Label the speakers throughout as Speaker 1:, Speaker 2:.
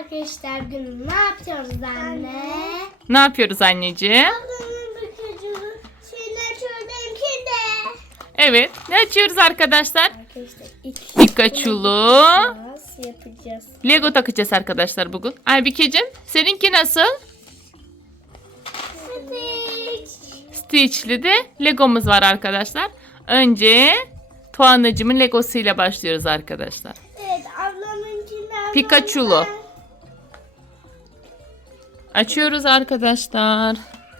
Speaker 1: Arkadaşlar bugün ne yapıyoruz anne?
Speaker 2: Ne yapıyoruz anneciğim?
Speaker 1: Ablamın bakıcını şeyini açıyorum de.
Speaker 2: Evet. Ne açıyoruz arkadaşlar?
Speaker 1: Arkadaşlar ilk
Speaker 2: Pikachu'lu
Speaker 1: yapacağız.
Speaker 2: Lego takacağız arkadaşlar bugün. Aybikeciğim seninki nasıl? Stitch'li de Legomuz var arkadaşlar. Önce Tuanacığımın Legosuyla başlıyoruz arkadaşlar.
Speaker 1: Evet ablamınkinden.
Speaker 2: Pikachu'lu. Açıyoruz arkadaşlar.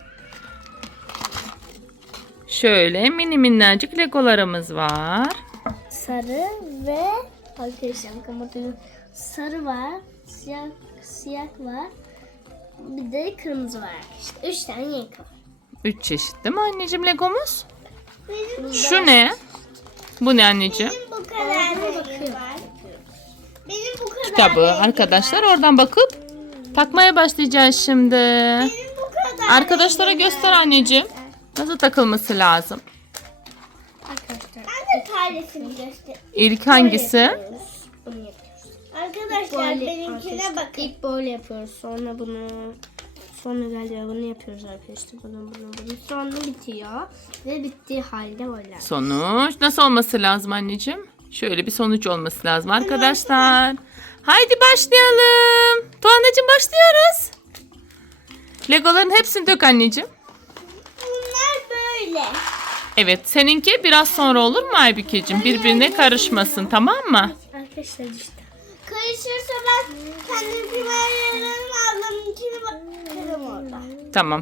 Speaker 2: Şöyle mini minnacık Legolarımız var.
Speaker 1: Sarı ve arkadaşlar kapatıyorum. Sarı var, siyah var. Bir de kırmızı var. İşte 3 tane renk var.
Speaker 2: 3 çeşit değil mi anneciğim Legomuz?
Speaker 1: Benim
Speaker 2: Şu ne? Bu ne anneciğim?
Speaker 1: bu kadar rengi var. Benim bu kadar
Speaker 2: Kitabı
Speaker 1: rengi
Speaker 2: arkadaşlar.
Speaker 1: var.
Speaker 2: Oradan bakıp takmaya başlayacağız şimdi.
Speaker 1: Benim bu kadar
Speaker 2: Arkadaşlara
Speaker 1: rengi
Speaker 2: göster
Speaker 1: var.
Speaker 2: anneciğim. Nasıl takılması lazım?
Speaker 1: Arkadaşlar. Ben de tanesini göstereyim.
Speaker 2: İlk hangisi?
Speaker 1: Bunu yapıyoruz. Arkadaşlar benimkine bakın. İlk böyle yapıyoruz. Sonra bunu. Sonra galiba bunu yapıyoruz arkadaşlar. Bunu. Sonra bitiyor. Ve bittiği halde böyle.
Speaker 2: Sonuç nasıl olması lazım anneciğim? Şöyle bir sonuç olması lazım arkadaşlar. Haydi başlayalım. Tuanacığım başlıyoruz. Legoların hepsini dök anneciğim.
Speaker 1: Bunlar böyle.
Speaker 2: Evet seninki biraz sonra olur mu Aybükeciğim? Birbirine karışmasın tamam mı?
Speaker 1: Arkadaşlar işte. Karışırsa ben kendimkini ayırırım. Ablamınkini bakarım orada.
Speaker 2: Tamam.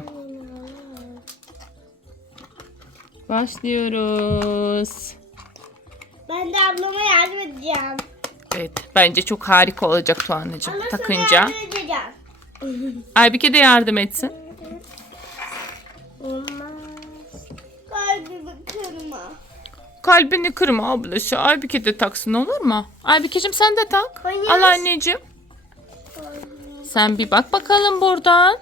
Speaker 2: Başlıyoruz.
Speaker 1: Ben de ablama yardım edeceğim.
Speaker 2: Evet bence çok harika olacak Tuanacığım
Speaker 1: Ama sana
Speaker 2: takınca.
Speaker 1: yardım edeceğim.
Speaker 2: Aybüke de yardım etsin.
Speaker 1: Olmaz. Kalbimi kırma.
Speaker 2: Kalbini kırma ablası. Aybüke de taksın olur mu? Aybükeciğim sen de tak.
Speaker 1: Hayır.
Speaker 2: Al anneciğim. Sen bir bak bakalım buradan.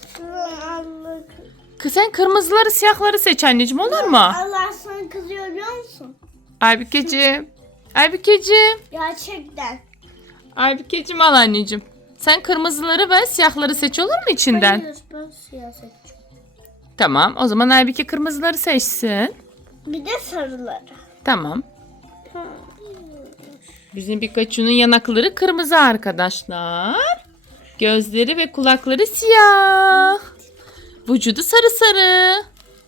Speaker 2: Sen kırmızıları siyahları seç anneciğim olur mu?
Speaker 1: Allah sana kızıyor biliyor musun?
Speaker 2: Aybükeciğim. Aybükeciğim.
Speaker 1: Gerçekten.
Speaker 2: Aybükeciğim al anneciğim. Sen kırmızıları ve siyahları seç olur mu içinden?
Speaker 1: Hayır ben siyasetçi.
Speaker 2: Tamam o zaman Aybüke kırmızıları seçsin.
Speaker 1: Bir de sarıları.
Speaker 2: Tamam. Bizim Pikachu'nun yanakları kırmızı arkadaşlar. Gözleri ve kulakları siyah. Vücudu sarı sarı.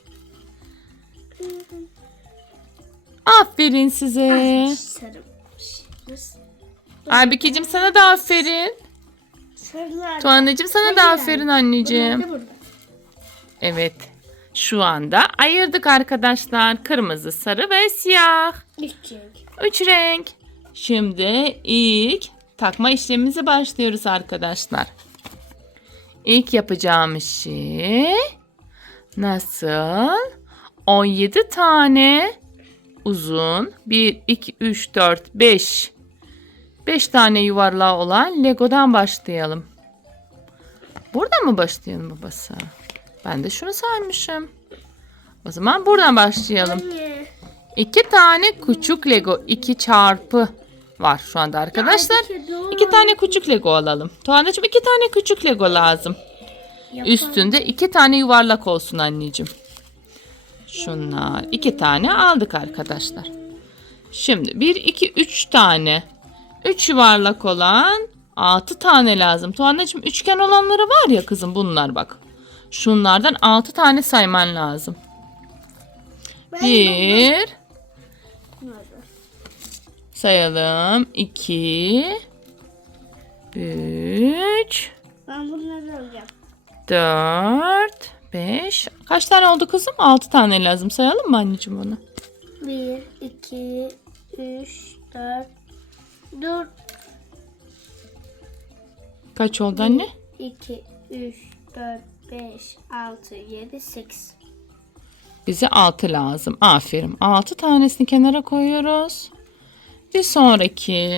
Speaker 2: Aferin size.
Speaker 1: Sarı.
Speaker 2: Aybükeciğim sana da aferin.
Speaker 1: Sarılar.
Speaker 2: Tuanacığım sana da
Speaker 1: Hayır,
Speaker 2: aferin
Speaker 1: Bunlar
Speaker 2: anneciğim.
Speaker 1: da burada.
Speaker 2: Evet. Şu anda ayırdık arkadaşlar. Kırmızı, sarı ve siyah.
Speaker 1: Üçecek.
Speaker 2: 3 renk. Şimdi ilk takma işlemimize başlıyoruz arkadaşlar. İlk yapacağımız şey nasıl? 17 tane uzun 1, 2, 3, 4, 5 tane yuvarlağı olan Lego'dan başlayalım. Burada mı başlayalım babası? Ben de şunu saymışım. O zaman buradan başlayalım.
Speaker 1: Anne.
Speaker 2: 2 tane küçük Lego 2 çarpı var şu anda arkadaşlar. 2 tane küçük Lego alalım. Tuğanacığım 2 tane küçük Lego lazım. Üstünde 2 tane yuvarlak olsun anneciğim. Şunlar 2 tane aldık arkadaşlar. Şimdi 1, 2, 3 tane. 3 yuvarlak olan 6 tane lazım. Tuğanacığım üçgen olanları var ya kızım bunlar bak. Şunlardan 6 tane sayman lazım. 1 sayalım. 2 3
Speaker 1: Ben bunları alacağım.
Speaker 2: 4 5 kaç tane oldu kızım? 6 tane lazım. Sayalım mı anneciğim onu?
Speaker 1: 1, 2, 3, 4, 4,
Speaker 2: Kaç oldu anne?
Speaker 1: 2, 3, 4, 5, 6, 7, 8.
Speaker 2: Bize 6 lazım. Aferin. 6 tanesini kenara koyuyoruz. Bir sonraki.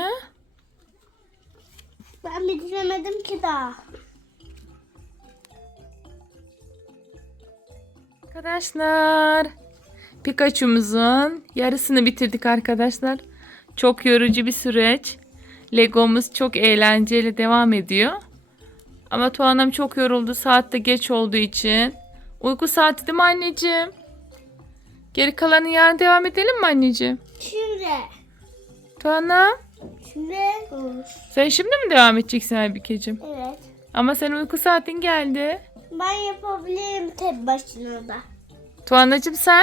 Speaker 1: Ben bitiremedim ki daha.
Speaker 2: Arkadaşlar. Pikachu'muzun yarısını bitirdik arkadaşlar. Çok yorucu bir süreç. Legomuz çok eğlenceli devam ediyor. Ama Tuğan'ım çok yoruldu. Saat de geç olduğu için. Uyku saati değil mi anneciğim? Geri kalanı yarın devam edelim mi anneciğim?
Speaker 1: Şimdi.
Speaker 2: Tuğan'ım
Speaker 1: Şimdi. Olur.
Speaker 2: sen şimdi mi devam edeceksin Aybükeciğim?
Speaker 1: Evet.
Speaker 2: Ama senin uyku saatin geldi.
Speaker 1: Ben yapabilirim tek başına da.
Speaker 2: Tuğan'cığım sen?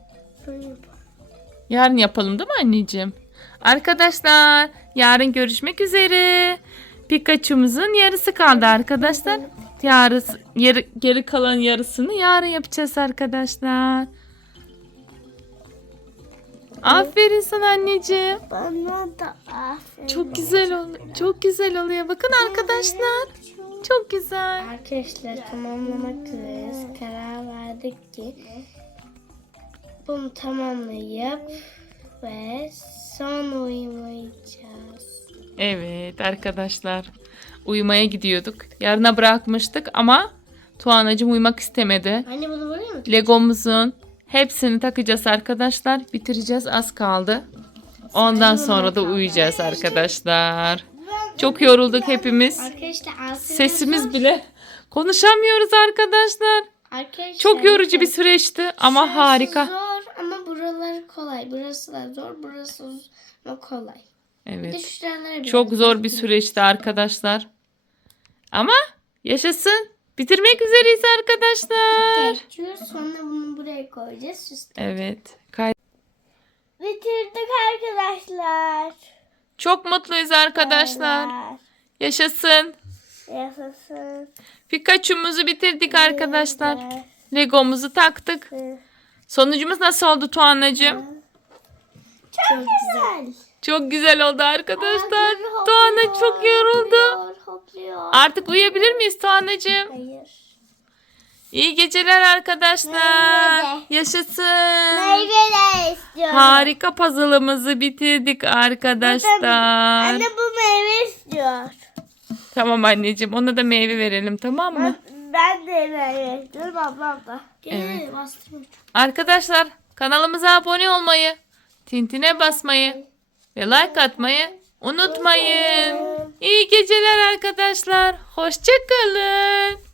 Speaker 2: Yarın yapalım değil mi anneciğim? Arkadaşlar yarın görüşmek üzere. Pikachu'muzun yarısı kaldı arkadaşlar. Geri kalan yarısını yarın yapacağız arkadaşlar. Aferin sana anneciğim.
Speaker 1: Bana da aferin.
Speaker 2: Çok güzel oluyor. Çok güzel oluyor. Bakın arkadaşlar. Çok güzel.
Speaker 1: Arkadaşlar tamamlamak üzereyiz. Karar verdik ki bunu tamamlayıp ve sonra uyumayacağız.
Speaker 2: Evet arkadaşlar. Uyumaya gidiyorduk. Yarına bırakmıştık ama Tuğanacığım uyumak istemedi.
Speaker 1: Anne bunu buraya mı?
Speaker 2: Legomuzun hepsini takacağız arkadaşlar. Bitireceğiz. Az kaldı. Ondan sonra da uyuyacağız arkadaşlar. Çok yorulduk hepimiz.
Speaker 1: Arkadaşlar
Speaker 2: Sesimiz bile konuşamıyoruz arkadaşlar.
Speaker 1: Arkadaşlar,
Speaker 2: Çok yorucu bir süreçti ama
Speaker 1: şurası
Speaker 2: harika.
Speaker 1: Zor ama buraları kolay. Burası da zor, burası ama kolay. Bir de
Speaker 2: Evet.
Speaker 1: şuraları biraz
Speaker 2: Çok zor bir süreçti arkadaşlar. Ama yaşasın. Bitirmek üzereyiz arkadaşlar.
Speaker 1: geçiyor. Sonra bunu buraya koyacağız. Süsle.
Speaker 2: Evet.
Speaker 1: Bitirdik arkadaşlar.
Speaker 2: Çok mutluyuz arkadaşlar. Yaşasın.
Speaker 1: Yaşasın.
Speaker 2: Pikachu'muzu bitirdik arkadaşlar. Legomuzu taktık. Sonucumuz nasıl oldu Tuğanacığım?
Speaker 1: Çok güzel.
Speaker 2: Çok güzel oldu arkadaşlar.
Speaker 1: Ayakları hopluyor,
Speaker 2: Tuğana çok yoruldu.
Speaker 1: Hopluyor.
Speaker 2: Artık uyuyabilir miyiz Tuğanacığım?
Speaker 1: Hayır.
Speaker 2: İyi geceler arkadaşlar.
Speaker 1: Meyve de.
Speaker 2: Yaşasın.
Speaker 1: Meyve de istiyorum.
Speaker 2: Harika puzzle'ımızı bitirdik arkadaşlar.
Speaker 1: Anne bu meyve istiyor.
Speaker 2: Tamam anneciğim, ona da meyve verelim, tamam mı?
Speaker 1: Ben de meyve istiyorum, ablam da.
Speaker 2: Evet. Arkadaşlar kanalımıza abone olmayı, tintine basmayı ve like atmayı unutmayın. İyi geceler arkadaşlar. Hoşça kalın.